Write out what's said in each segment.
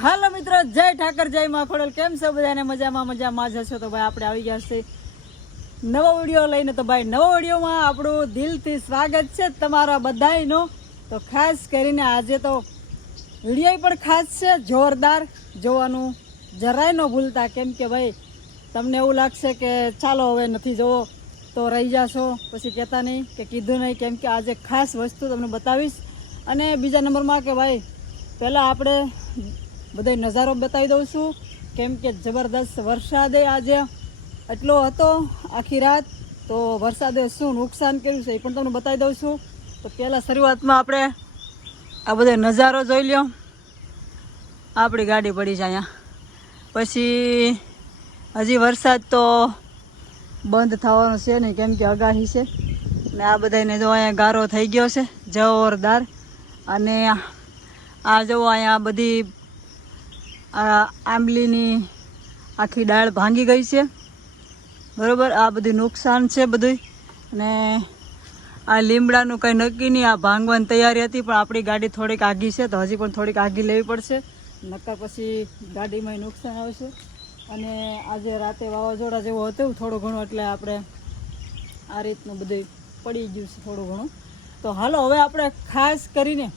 હાલો મિત્રો, જય ઠાકર, જય માં ખોડલ. કેમ છો બધાને? મજામાં જ હશો તો ભાઈ આપણે આવી ગયા છે નવો વિડીયો લઈને. તો ભાઈ નવો વિડીયોમાં આપણું દિલથી સ્વાગત છે તમારા બધાયનું. તો ખાસ કરીને આજે તો વિડીયો પણ ખાસ છે, જોરદાર. જોવાનું જરાય ન ભૂલતા, કેમ કે ભાઈ તમને એવું લાગશે કે ચાલો હવે નથી જોવો તો રહી જશો, પછી કહેતા નહીં કે કીધું નહીં. કેમ કે આજે ખાસ વસ્તુ તમને બતાવીશ. અને બીજા નંબરમાં કે ભાઈ પહેલાં આપણે બધો નજારો બતાવી દઉં છું, કેમ કે જબરદસ્ત વરસાદે આજે એટલો હતો આખી રાત. તો વરસાદે શું નુકસાન કર્યું છે એ પણ તમને બતાવી દઉં છું. તો પહેલાં શરૂઆતમાં આપણે આ બધો નજારો જોઈ લ્યો. આપણી ગાડી પડી છે અહીંયા. પછી હજી વરસાદ તો બંધ થવાનો છે નહીં, કેમ કે આગાહી છે. ને આ બધાને જો અહીંયા ગારો થઈ ગયો છે જોરદાર. અને આ જો અહીંયા બધી આંબલીની આખી ડાળ ભાંગી ગઈ છે, બરાબર. આ બધું નુકસાન છે બધું. અને આ લીમડાનું કંઈ નક્કી નહીં, આ ભાંગવાની તૈયારી હતી, પણ આપણી ગાડી થોડીક આગી છે, તો હજી પણ થોડીક આગી લેવી પડશે, નકર પછી ગાડીમાં નુકસાન આવશે. અને આજે રાતે વાવાઝોડા જેવું હતું થોડું ઘણું, એટલે આપણે આ રીતનું બધું પડી ગયું છે થોડું ઘણું. તો હાલો હવે આપણે ખાસ કરીને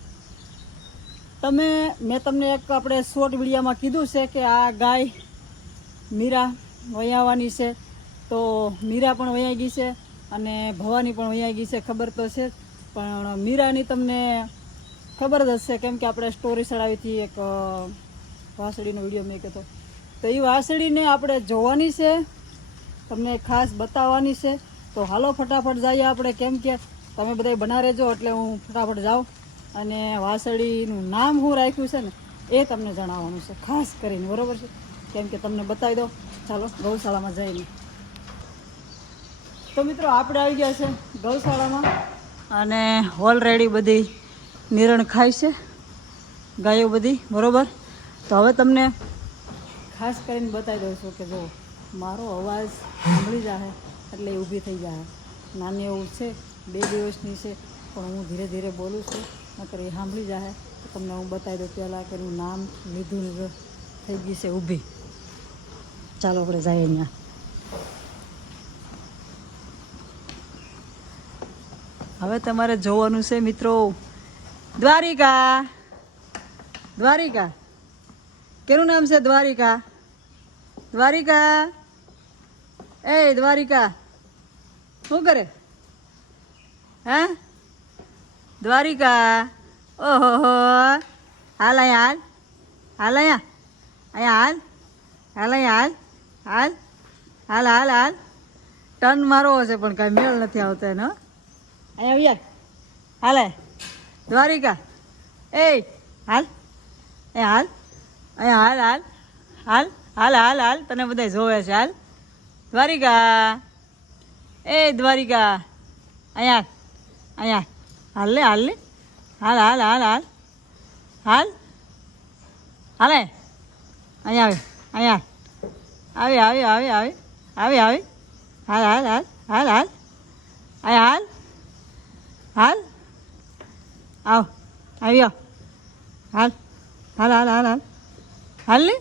મેં તમને એક આપણે શોર્ટ વિડીયોમાં કીધું છે કે આ ગાય મીરા વયાવાની છે. તો મીરા પણ વયાઈ ગઈ છે અને ભવાની પણ વયાઈ ગઈ છે, ખબર તો છે. પણ મીરાની તમને ખબર જ હશે, કેમ કે આપણે સ્ટોરી ચડાવી હતી એક વાસળીનો વિડીયો મેં કહેતો. તો એ વાસળીને આપણે જોવાની છે, તમને ખાસ બતાવવાની છે. તો હાલો ફટાફટ જઈએ આપણે, કેમ કે તમે બધા બના રહેજો એટલે હું ફટાફટ જાઉં. અને વાસળીનું નામ શું રાખ્યું છે ને એ તમને જણાવવાનું છે ખાસ કરીને, બરાબર છે? કેમ કે તમને બતાવી દો. ચાલો ગૌશાળામાં જઈને. તો મિત્રો આપણે આવી ગયા છે ગૌશાળામાં, અને ઓલરેડી બધી નિરણ ખાય છે ગાયો બધી, બરાબર. તો હવે તમને ખાસ કરીને બતાવી દઉં છું કે જો મારો અવાજ સાંભળી જાય એટલે એ ઊભી થઈ જાય. નાની એવું છે, 2 દિવસની છે, પણ હું ધીરે ધીરે બોલું છું, નકર એ સાંભળી જાય. તો તમને હું બતાવી દઉં પહેલાં કે એનું નામ લીધું થઈ ગઈ છે ઊભી. ચાલો આપણે જઈએ ત્યાં. હવે તમારે જોવાનું છે મિત્રો દ્વારિકા. દ્વારિકા કેનું નામ છે? દ્વારિકા. દ્વારિકા, એ દ્વારિકા શું કરે? હે દ્વારિકા, ઓહો હાલ અહીંયા, હાલ અહીંયા, અહીંયા હાલ, અહીંયા હાલ, હાલ હાલ હાલ. ટર્ન મારવો હશે પણ કાંઈ મેળ નથી આવતો એનો. અહીંયા યાર હાલે દ્વારિકા, એ હાલ, એ હાલ, અહીંયા હાલ હાલ હાલ હાલ હાલ હાલ. તને બધા જોવે છે. હાલ દ્વારિકા, એ દ્વારિકા, અહીંયા અહીંયા હાલ લે, હાલ લે, હાલ હાલ હાલ હાલ હાલ હાલે. અહીંયા આવે, અહીંયા આવે, આવે આવે આવે આવે. હાલ હાલ હાલ હાલ હાલ, અહીંયા હાલ હાલ, આવ આવ્યો, હાલ હાલ હાલ હાલ હાલ હાલ લે,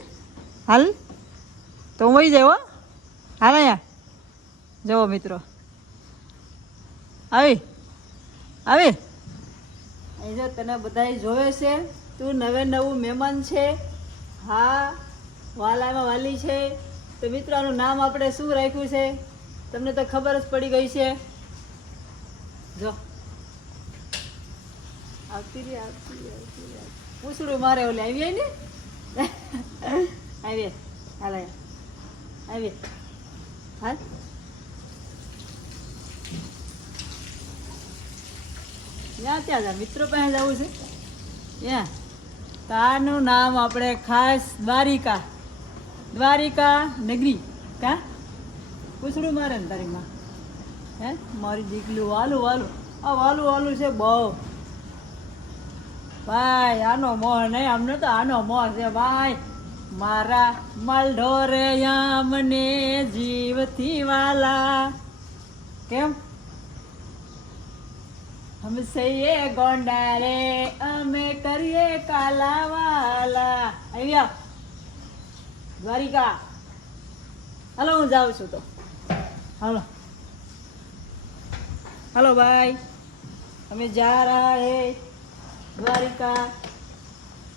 હાલ તો હું વહી જાય હો. હાલ અહીંયા જુઓ મિત્રો, આવી આવી. અહીં જો તને બધા જોવે છે, તું નવું મહેમાન છે. હા, વાલામાં વાલી છે. તો મિત્રો આનું નામ આપણે શું રાખ્યું છે તમને તો ખબર જ પડી ગઈ છે. જો આવતી રે, પૂછડું મારે ઓલે આવી ને આવી. હાલ આવી, હાલ ત્યાં જા મિત્રો પાસે જવું છે ત્યાં. તો આનું નામ આપણે ખાસ દ્વારિકા, દ્વારિકા નગરી. કા પૂછડું મારે ને તારી માં? હે મારી દીકલું વાલું વાલું, આ વાલું વાલું છે બહુ ભાઈ. આનો મોહ નહીં, અમને તો આનો મોહ છે ભાઈ. મારા મલઢોરે મને જીવથી વાલા. કેમ हमसे ये गोंडा रे અમે કરીએ કાલાવાલા. આવ્યા દ્વારિકા. હાલો હું જાઉં છું તો. હાલો હાલો ભાઈ, અમે જા રહા હે દ્વારિકા.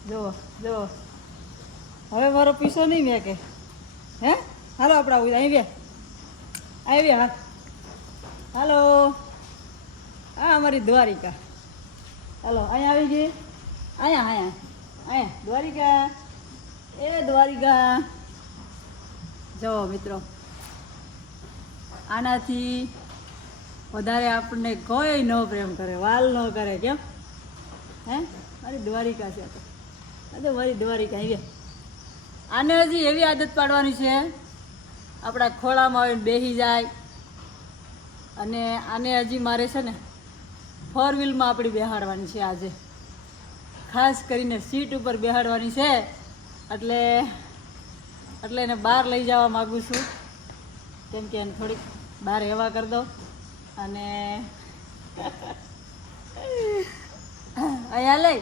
જો જો હવે મારો પીસો નહીં મેં કે હે. હાલો આપણે આવું આવ્યા. હાલો હા અમારી દ્વારિકા. હાલો અહીંયા આવી ગઈ. અહીંયા દ્વારિકા. એ દ્વારિકા. જો મિત્રો, આનાથી વધારે આપણને કોઈ ન પ્રેમ કરે, વાલ ન કરે. કેમ હે મારી દ્વારિકા છે તો. મારી દ્વારિકા આવ્યા. આને હજી એવી આદત પાડવાની છે, આપણા ખોળામાં આવીને બેસી જાય. અને આને હજી મારે છે ને 4 વ્હીલમાં આપણી બેહાડવાની છે આજે. ખાસ કરીને સીટ ઉપર બેહાડવાની છે. એટલે એને બહાર લઈ જવા માગું છું, કેમ કે એને થોડીક બહાર એવા કરી દો. અને અહીંયા લઈ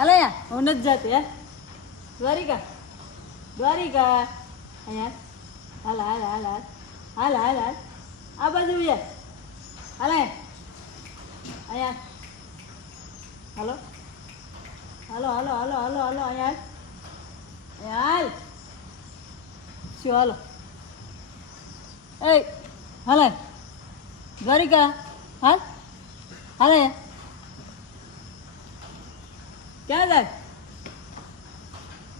અહીંયા હું નથી જાતી. હે દ્વારિકા અહીંયા હાલ આ બાજુ હાલ અહીંયા હાલો અહીંયા હાલ શું હાલો. એ હાલ દ્વારિકા હાલ ક્યાં જાય.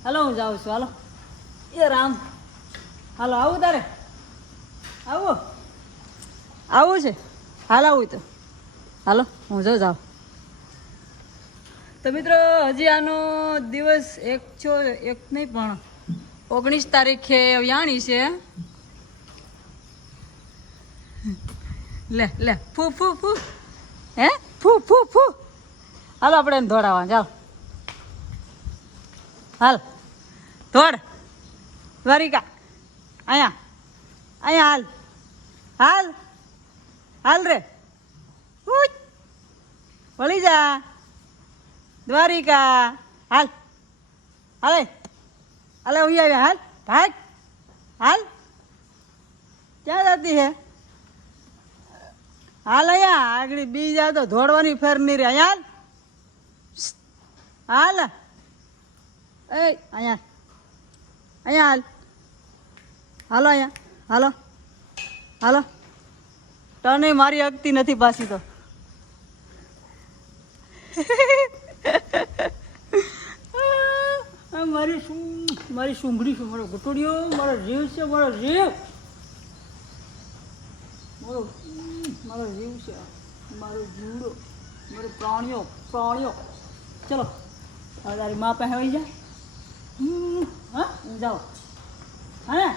હાલો હું જાઉં છું. હાલો એ રામ. હાલો આવું તારે આવું છે. હાલ આવું તો હાલો હું જાઉં. તો મિત્રો હજી આનો દિવસ એક નહીં પણ 19 તારીખે વ્યાણી છે. લે ફૂ હે ફૂ. હાલો આપણે એને દોડાવવા. ચાલો હાલ દોડ દ્વારિકા. અહીંયા હાલ રે વળી જા દ્વારિકા. હાલ હું આવ્યા. હાલ ક્યાં જતી હે. હાલ અહીંયા આગળ બી જા તો દોડવાની ફેર નહીં રે. હાલ અહીંયા હાલો અહીંયા હાલો તને મારી અગતી નથી પાછી તો. મારી સુંગડી છે, મારો ઘટોડિયો, મારો જીવ છે, મારો જીવ છે, મારો જીવડો, મારો પ્રાણીઓ. ચલો હવે તારી મા પાસે આવી જાય. હા જાઓ. હા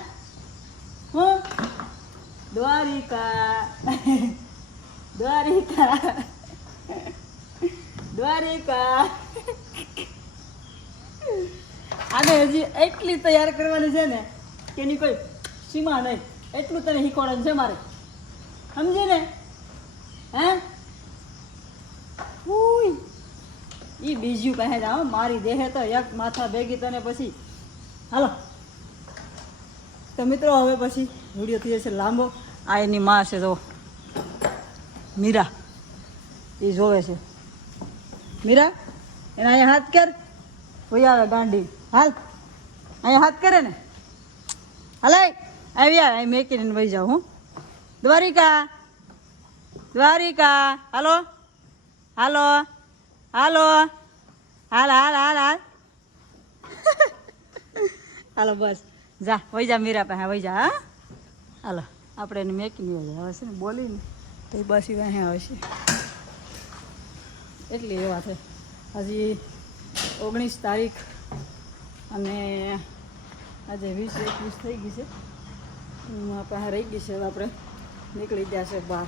દ્વારિકા. આને હજી એટલી તૈયાર કરવાની છે ને કે એની કોઈ સીમા નહીં. એટલું તને શીખવાડવાનું છે મારે, સમજી ને. હે ઈ બીજું કહે જાઓ મારી દેહે તો એક માથા ભેગી તને પછી. હાલો તો મિત્રો હવે પછી વિડીયો થઈ જશે લાંબો. આ એની માં છે, જો મીરા, એ જોવે છે. મીરા એને અહીંયા હાથ કર. કોઈ આવે ગાંડી. હાલ અહીંયા હાથ કરે ને. હાલ આવ્યા અહીં મેકીને વહી જાઉં હું. દ્વારિકા હાલો હાલો બસ જા વહી જા મીરા પાસે વહી જા. હા હાલો આપણે એને મેકીને વહી જાય. હવે છે ને બોલીને તો એ બસ અહીં આવશે. એટલી એવા છે. હજી 19 તારીખ અને આજે 20-21 થઈ ગઈ છે. પાસે રહી ગઈ છે. હવે આપણે નીકળી ગયા છે બહાર.